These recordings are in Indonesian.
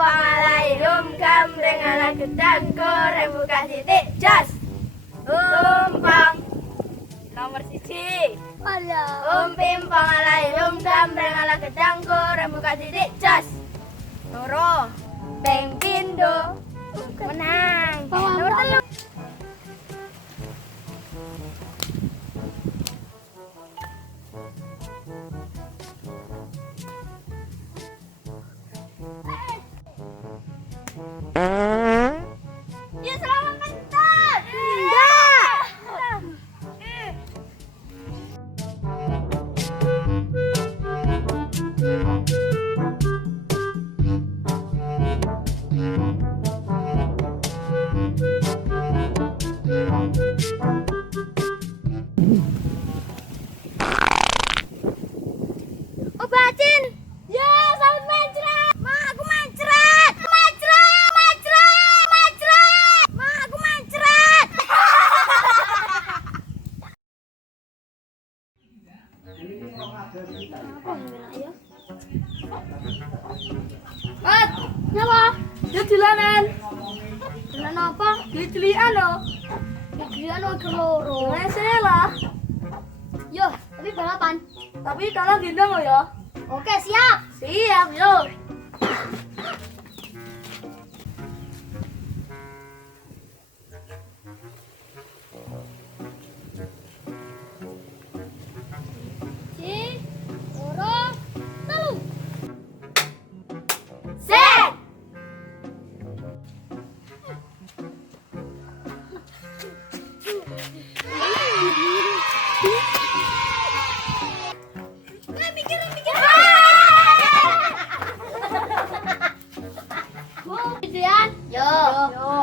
Assalamualaikum gambreng ala gedang goreng buka titik jas. Umpang nomor siji. Pimpang alaihum gambreng ala gedang goreng buka titik jas. Loro ping pindho menang. Nomor telu. Ya selamat menang. Enggak. Obatin. Ya, selamat mencret. Ma, aku mencret. Ma, aku mencret. Mat, nyapa? Dia dilanan. Dilan apa? Dilian lo. Dilian lo keloro. Lah. Yo, tapi balapan. Tapi kalah gendang lo ya. Oke, siap. Siap, yo.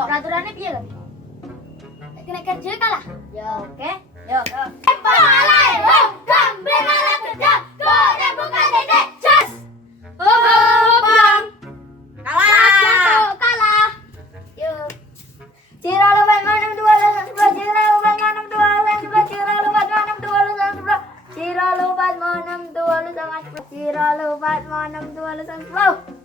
Peraturannya piye lho? Kena kerja kalah. Ya oke. Yo. Assalamualaikum gambreng ala gedang goreng buka titik jas. Bang. Kalah. Yo. Cira lupat 62 cira lupat 62 cira lupat 62 cira lupat 62 cira lupat 62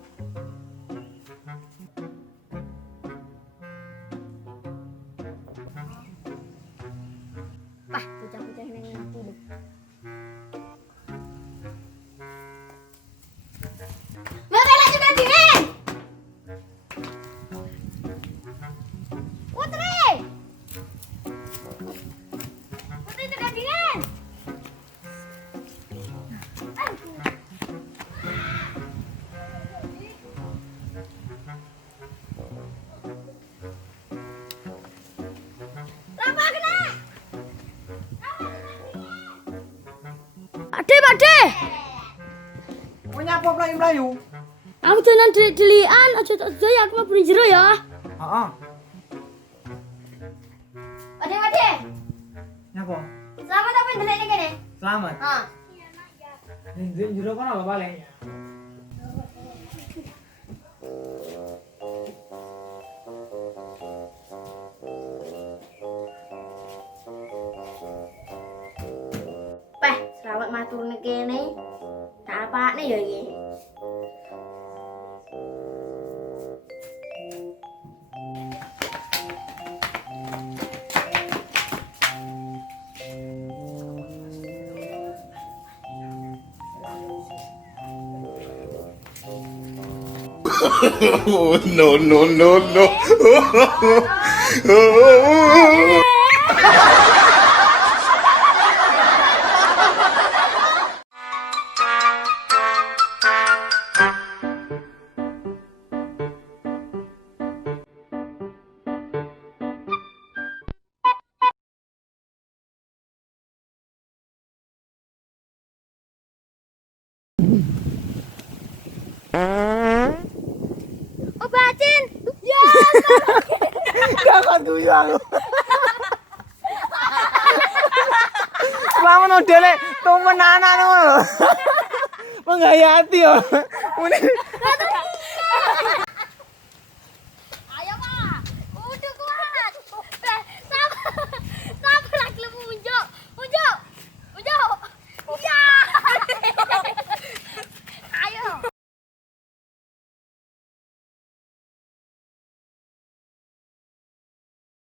Pah, bocah-bocah nang ngerti lho. Mabela juga dingin. Putri juga dingin. Pakde. Mau nyapa melayu-melayu? Aku tenan delian aja tak doy aku mau beli jero ya. Heeh. Pakde. Nyapa? Selamat apa ndelek iki kene? Selamat. Heeh. Njen jero kono apa paling? Selamat matur kene. Tak apane ya iki. Oh, no. Obatin. Ya. Gak guyu aku. Selamat modele temenan ngono. Menghayati yo. Mune